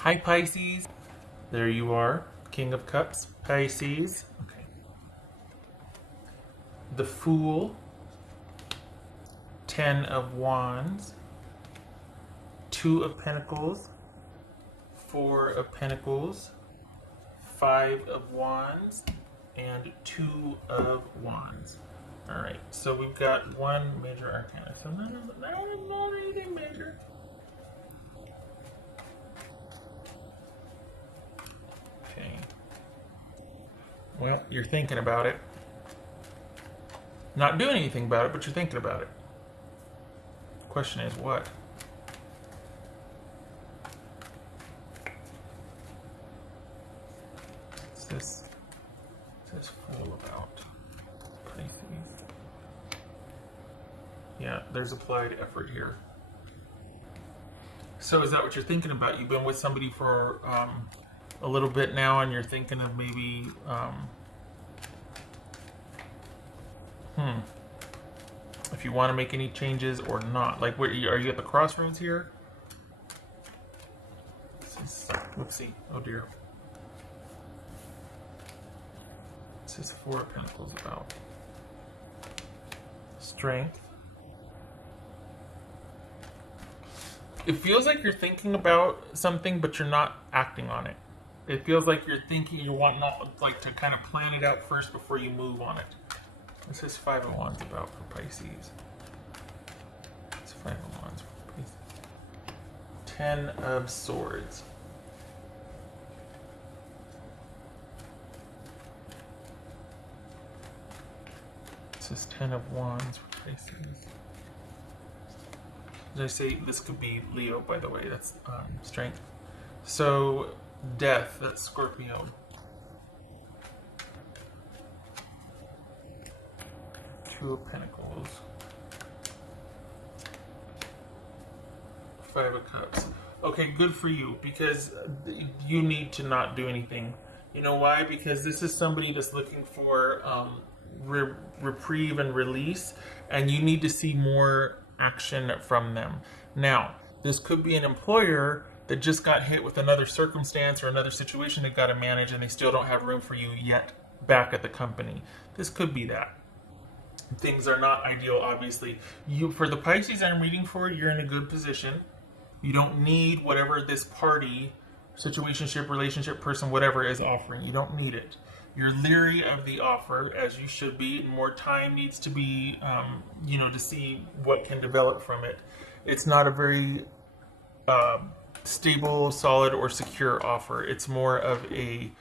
Hi, Pisces. There you are. King of Cups, Pisces. Okay. The Fool, Ten of Wands, Two of Pentacles, Four of Pentacles, Five of Wands, and Two of Wands. All right, so we've got one major arcana. So not anything major. Okay. Well, you're thinking about it. Not doing anything about it, but you're thinking about it. Question is what? What's this Fool about? Pisces. Yeah, there's applied effort here. So is that what you're thinking about? You've been with somebody for a little bit now, and you're thinking of maybe if you want to make any changes or not. Like, are you at the crossroads here? Let's see. Oh dear. This is Four of Pentacles about strength. It feels like you're thinking about something, but you're not acting on it. It feels like you're thinking, you want not like to kind of plan it out first before you move on it. This is Five of Wands about for Pisces. It's Five of Wands for Pisces. Ten of Swords. This is Ten of Wands for Pisces. Did I say this could be Leo, by the way? That's strength. So, Death, that's Scorpio. Two of Pentacles. Five of Cups. Okay, good for you, because you need to not do anything. You know why? Because this is somebody that's looking for reprieve and release, and you need to see more action from them. Now, this could be an employer that just got hit with another circumstance or another situation they've got to manage, and they still don't have room for you yet back at the company. This could be that. Things are not ideal, obviously. For the Pisces I'm reading for, you're in a good position. You don't need whatever this party, situationship, relationship, person, whatever is offering. You don't need it. You're leery of the offer, as you should be. More time needs to be, to see what can develop from it. It's not a very stable, solid, or secure offer. It's more of a,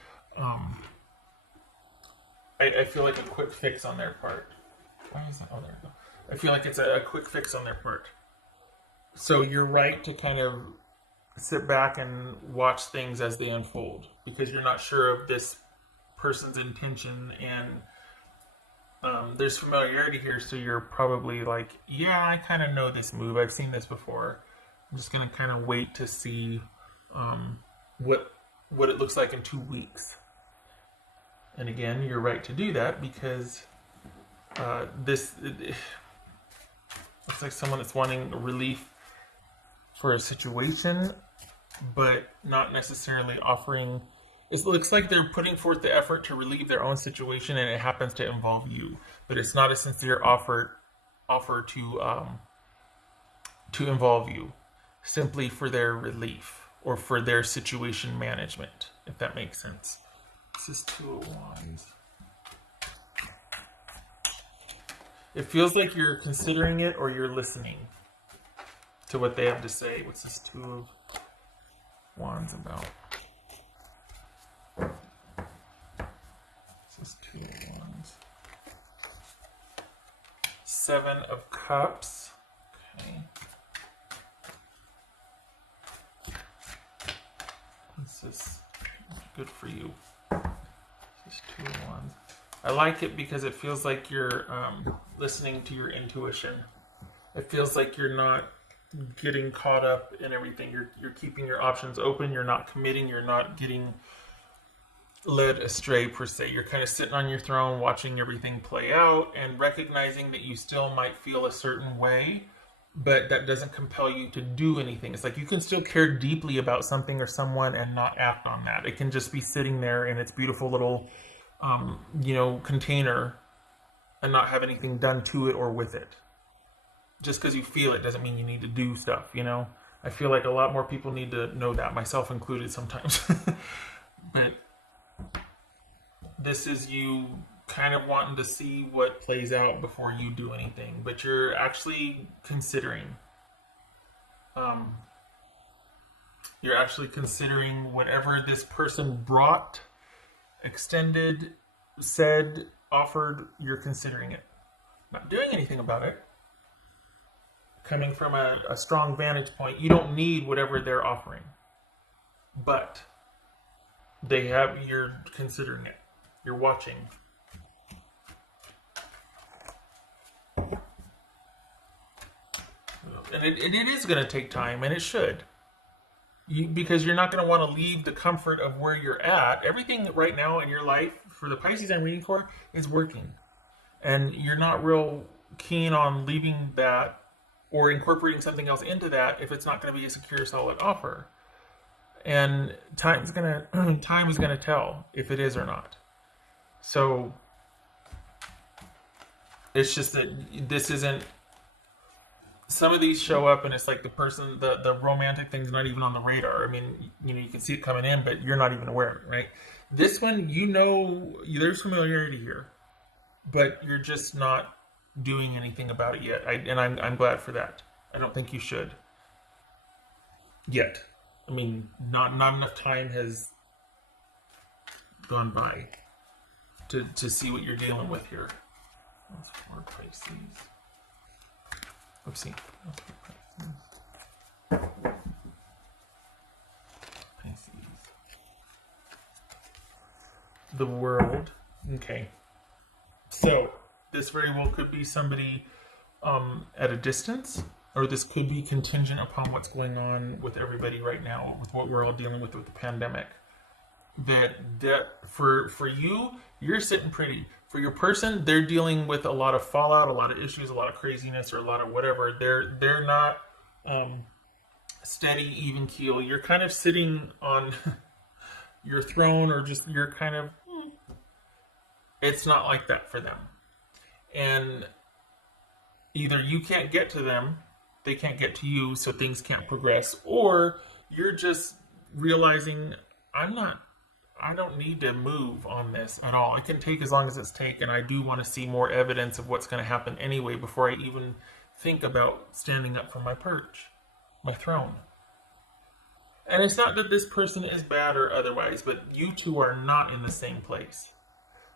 I feel like a quick fix on their part. Why is that? Oh, there we go. I feel like it's a quick fix on their part. So you're right to kind of sit back and watch things as they unfold, because you're not sure of this person's intention, and there's familiarity here, so you're probably like, yeah, I kind of know this move. I've seen this before. I'm just going to kind of wait to see what it looks like in 2 weeks. And again, you're right to do that, because it looks like someone that's wanting relief for a situation, but not necessarily offering. It looks like they're putting forth the effort to relieve their own situation, and it happens to involve you. But it's not a sincere offer to involve you, simply for their relief or for their situation management, if that makes sense. This is Two of Wands. It feels like you're considering it, or you're listening to what they have to say. What's this Two of Wands about? This is Two of Wands. Seven of Cups. Okay. This is good for you. This is Two of Wands. I like it because it feels like you're listening to your intuition. It feels like you're not getting caught up in everything. You're keeping your options open. You're not committing. You're not getting led astray, per se. You're kind of sitting on your throne, watching everything play out, and recognizing that you still might feel a certain way, but that doesn't compel you to do anything. It's like you can still care deeply about something or someone and not act on that. It can just be sitting there in its beautiful little, container and not have anything done to it or with it. Just because you feel it doesn't mean you need to do stuff, I feel like a lot more people need to know that, myself included sometimes. But this is you kind of wanting to see what plays out before you do anything, but you're actually considering. You're actually considering whatever this person brought, extended, said, offered, you're considering it. Not doing anything about it. Coming from a strong vantage point, you don't need whatever they're offering. But you're considering it. You're watching. And it is going to take time, and it should. Because you're not going to want to leave the comfort of where you're at. Everything right now in your life, for the Pisces I'm reading for, is working. And you're not real keen on leaving that or incorporating something else into that if it's not going to be a secure, solid offer. And time is going to tell if it is or not. So it's just that this isn't. Some of these show up and it's like the romantic thing's not even on the radar. I mean, you can see it coming in, but you're not even aware of it, right? This one, there's familiarity here, but you're just not doing anything about it yet. I'm glad for that. I don't think you should yet. I mean, not enough time has gone by to see what you're dealing with here. That's 4 Pisces. Oopsie. Pisces. The World. Okay. So, this very well could be somebody at a distance, or this could be contingent upon what's going on with everybody right now, with what we're all dealing with the pandemic. That for you, you're sitting pretty. For your person, they're dealing with a lot of fallout, a lot of issues, a lot of craziness, or a lot of whatever. They're not steady, even keel. You're kind of sitting on your throne, or just you're kind of. It's not like that for them, and either you can't get to them, they can't get to you, so things can't progress, or you're just realizing I don't need to move on this at all. It can take as long as it's taken. I do want to see more evidence of what's going to happen anyway before I even think about standing up from my perch, my throne. And it's not that this person is bad or otherwise, but you two are not in the same place.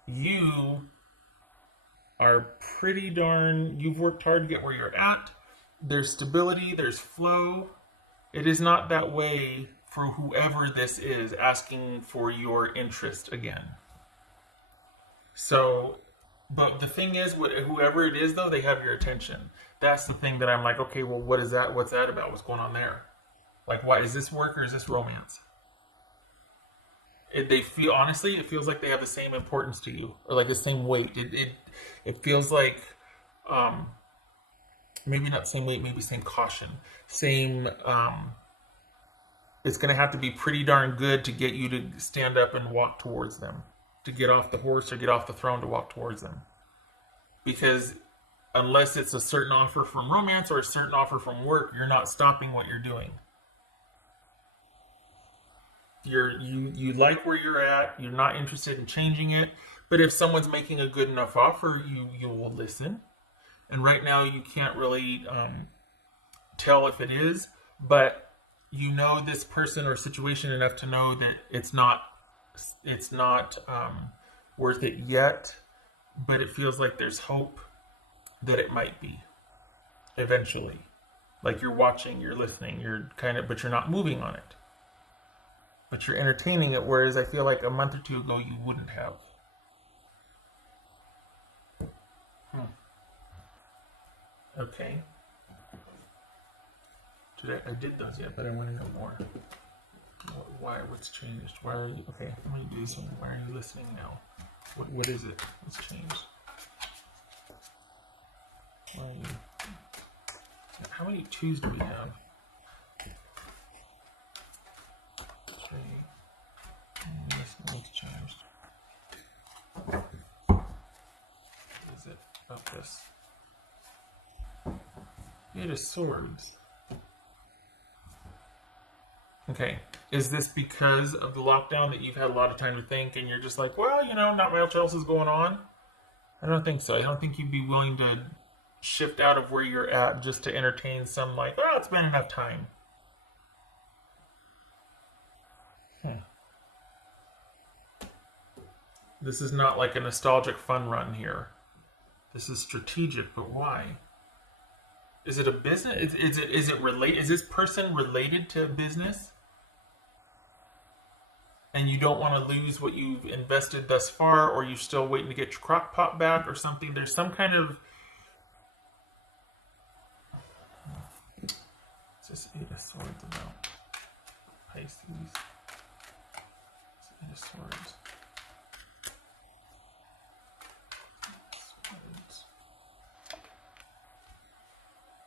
You are you've worked hard to get where you're at. There's stability, there's flow. It is not that way for whoever this is asking for your interest again. So, but the thing is, whoever it is though, they have your attention. That's the thing that I'm like, okay, well, what is that? What's that about? What's going on there? Like, why is this work or is this romance? It feels like they have the same importance to you, or like the same weight. It feels like, maybe not same weight, maybe same caution, same. It's going to have to be pretty darn good to get you to stand up and walk towards them, to get off the horse or get off the throne to walk towards them. Because unless it's a certain offer from romance or a certain offer from work, you're not stopping what you're doing. You like where you're at, you're not interested in changing it, but if someone's making a good enough offer, you will listen. And right now you can't really tell if it is, but you know this person or situation enough to know that it's not worth it yet, but it feels like there's hope that it might be eventually. Like you're watching, you're listening, but you're not moving on it. But you're entertaining it, whereas I feel like a month or two ago you wouldn't have. Okay. I did those yet, but I want to know more. Why? What's changed? Why are you... Okay, let me do something. Why are you listening now? What is it? What's changed? Why are you... How many 2s do we have? 3. Let's change. Is it of this? 8 of Swords. Okay. Is this because of the lockdown that you've had a lot of time to think and you're just like, well, you know, not much else is going on? I don't think so. I don't think you'd be willing to shift out of where you're at just to entertain some like, oh, it's been enough time. This is not like a nostalgic fun run here. This is strategic, but why? Is it a business? Is it related? Is this person related to a business? And you don't want to lose what you've invested thus far, or you're still waiting to get your crock pot back or something. There's some kind of... It's just 8 of Swords about Pisces. It's 8 of Swords.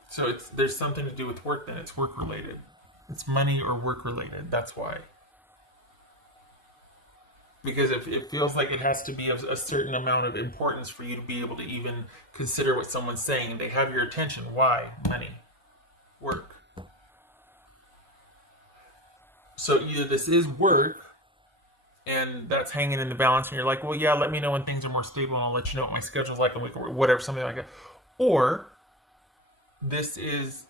So there's something to do with work then. It's work related. It's money or work related. That's why. Because it feels like it has to be of a certain amount of importance for you to be able to even consider what someone's saying. They have your attention. Why? Money. Work. So either this is work, and that's hanging in the balance, and you're like, well, yeah, let me know when things are more stable, and I'll let you know what my schedule's like a week or whatever, something like that. Or this is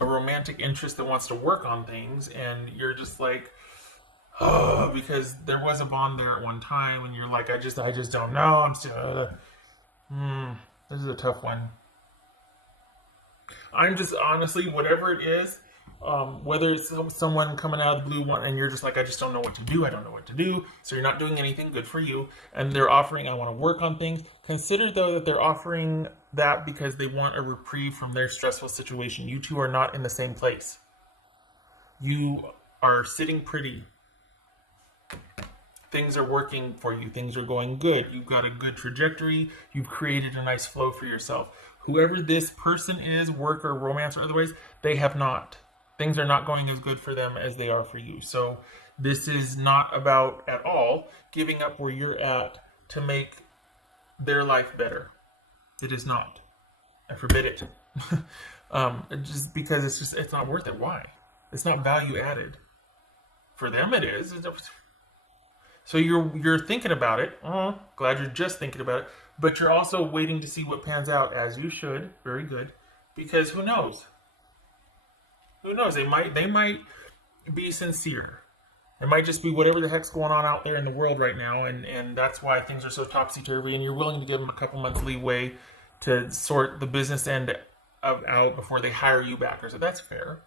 a romantic interest that wants to work on things, and you're just like, oh, because there was a bond there at one time, and you're like, I just don't know. I'm still, this is a tough one. I'm just honestly, whatever it is, whether it's someone coming out of the blue and you're just like, I just don't know what to do. I don't know what to do. So you're not doing anything good for you. And they're offering, I want to work on things. Consider though that they're offering that because they want a reprieve from their stressful situation. You two are not in the same place. You are sitting pretty. Things are working for you. Things are going good. You've got a good trajectory. You've created a nice flow for yourself. Whoever this person is, work or romance or otherwise, they have not. Things are not going as good for them as they are for you. So this is not about at all giving up where you're at to make their life better. It is not. I forbid it. Just because it's not worth it. Why? It's not value added. For them it is. So you're thinking about it. Glad you're just thinking about it. But you're also waiting to see what pans out, as you should. Very good. Because who knows? Who knows? They might be sincere. It might just be whatever the heck's going on out there in the world right now, and that's why things are so topsy-turvy, and you're willing to give them a couple months leeway to sort the business end out before they hire you back. So that's fair.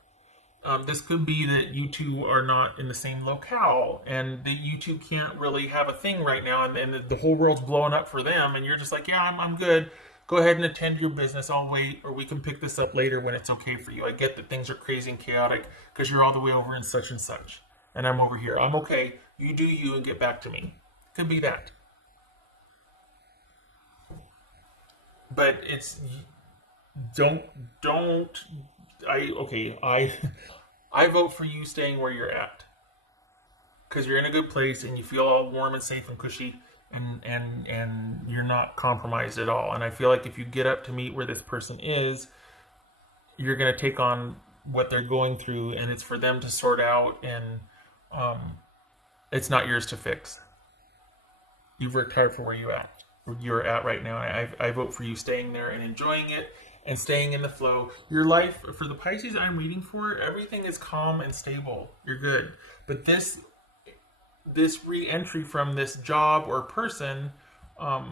This could be that you two are not in the same locale, and that you two can't really have a thing right now, and the whole world's blowing up for them, and you're just like, yeah, I'm good. Go ahead and attend your business. I'll wait, or we can pick this up later when it's okay for you. I get that things are crazy and chaotic because you're all the way over in such and such, and I'm over here. I'm okay. You do you and get back to me. Could be that. But it's I vote for you staying where you're at because you're in a good place and you feel all warm and safe and cushy, and you're not compromised at all. And I feel like if you get up to meet where this person is, you're going to take on what they're going through, and it's for them to sort out, and it's not yours to fix. You've worked hard for where you're at right now. I vote for you staying there and enjoying it and staying in the flow. Your life, for the Pisces I'm reading for, everything is calm and stable. You're good. But this re-entry from this job or person, I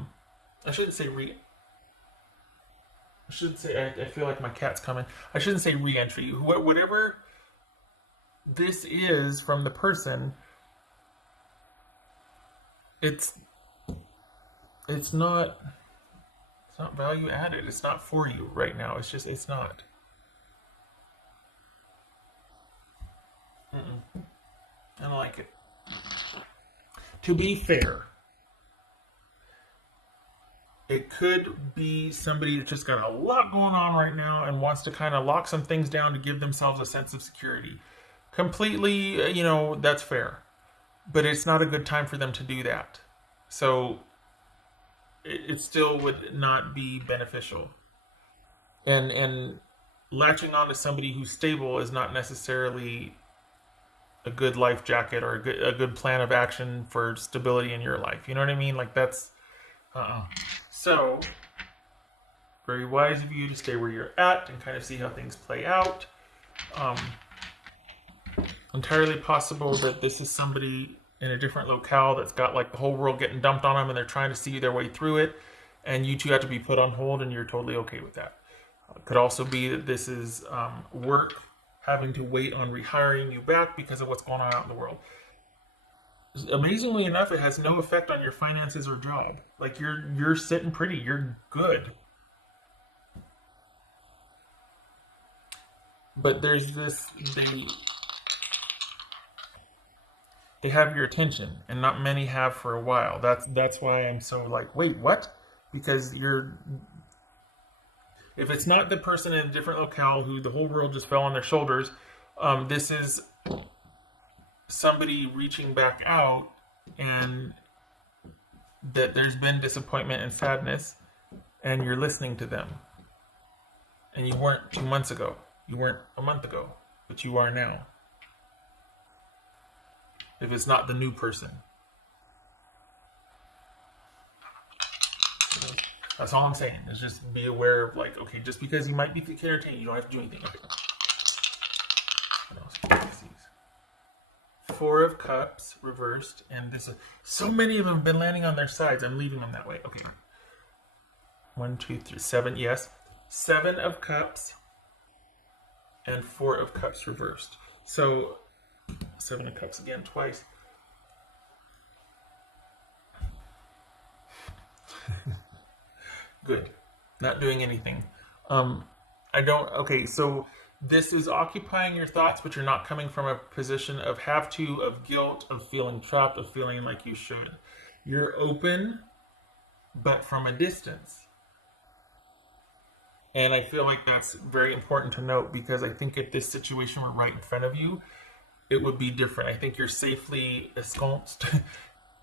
shouldn't say I feel like my cat's coming. I shouldn't say re-entry. Whatever this is from the person, it's not value added. It's not for you right now. It's not. I don't like it. To be fair, it could could be somebody that's just got a lot going on right now and wants to kind of lock some things down to give themselves a sense of security. Completely, that's fair. But it's not a good time for them to do that. So it still would not be beneficial. And latching on to somebody who's stable is not necessarily a good life jacket or a good plan of action for stability in your life. You know what I mean? Like that's So very wise of you to stay where you're at and kind of see how things play out. Entirely possible that this is somebody in a different locale that's got like the whole world getting dumped on them and they're trying to see their way through it, and you two have to be put on hold and you're totally okay with that. Could also be that this is work having to wait on rehiring you back because of what's going on out in the world. Amazingly enough, it has no effect on your finances or job. Like you're sitting pretty, you're good. But there's this, they have your attention, and not many have for a while. That's why I'm so like, wait, what? Because if it's not the person in a different locale who the whole world just fell on their shoulders, this is somebody reaching back out, and that there's been disappointment and sadness, and you're listening to them. And you weren't 2 months ago. You weren't a month ago, but you are now. If it's not the new person. So that's all I'm saying. Is just be aware of like, okay, just because you might be entertained, you don't have to do anything. Okay. What else? Four of Cups reversed, and this is so many of them have been landing on their sides. I'm leaving them that way. Okay. 1, 2, 3, 7. Yes. 7 of Cups and 4 of Cups reversed. So 7 of Cups again twice. Good. Not doing anything. Okay, so this is occupying your thoughts, but you're not coming from a position of have to, of guilt, of feeling trapped, of feeling like you should. You're open, but from a distance. And I feel like that's very important to note, because I think if this situation were right in front of you, it would be different. I think you're safely ensconced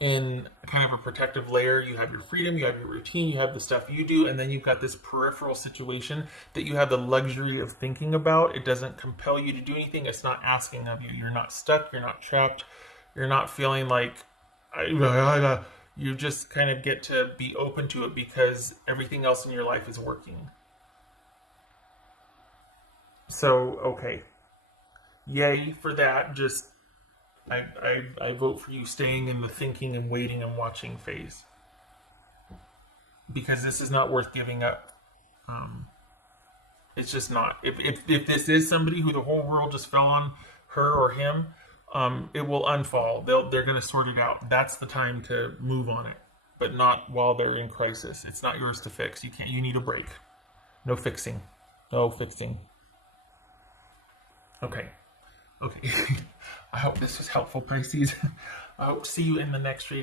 in kind of a protective layer. You have your freedom, you have your routine, you have the stuff you do, and then you've got this peripheral situation that you have the luxury of thinking about. It doesn't compel you to do anything. It's not asking of you. You're not stuck. You're not trapped. You're not feeling like you just kind of get to be open to it because everything else in your life is working. So, okay. Yay for that. Just I vote for you staying in the thinking and waiting and watching phase, because this is not worth giving up. It's just not. If this is somebody who the whole world just fell on her or him, it will unfall. They're going to sort it out. That's the time to move on it, but not while they're in crisis. It's not yours to fix. You need a break. No fixing. No fixing. Okay. I hope this was helpful, Pisces. I hope to see you in the next reading.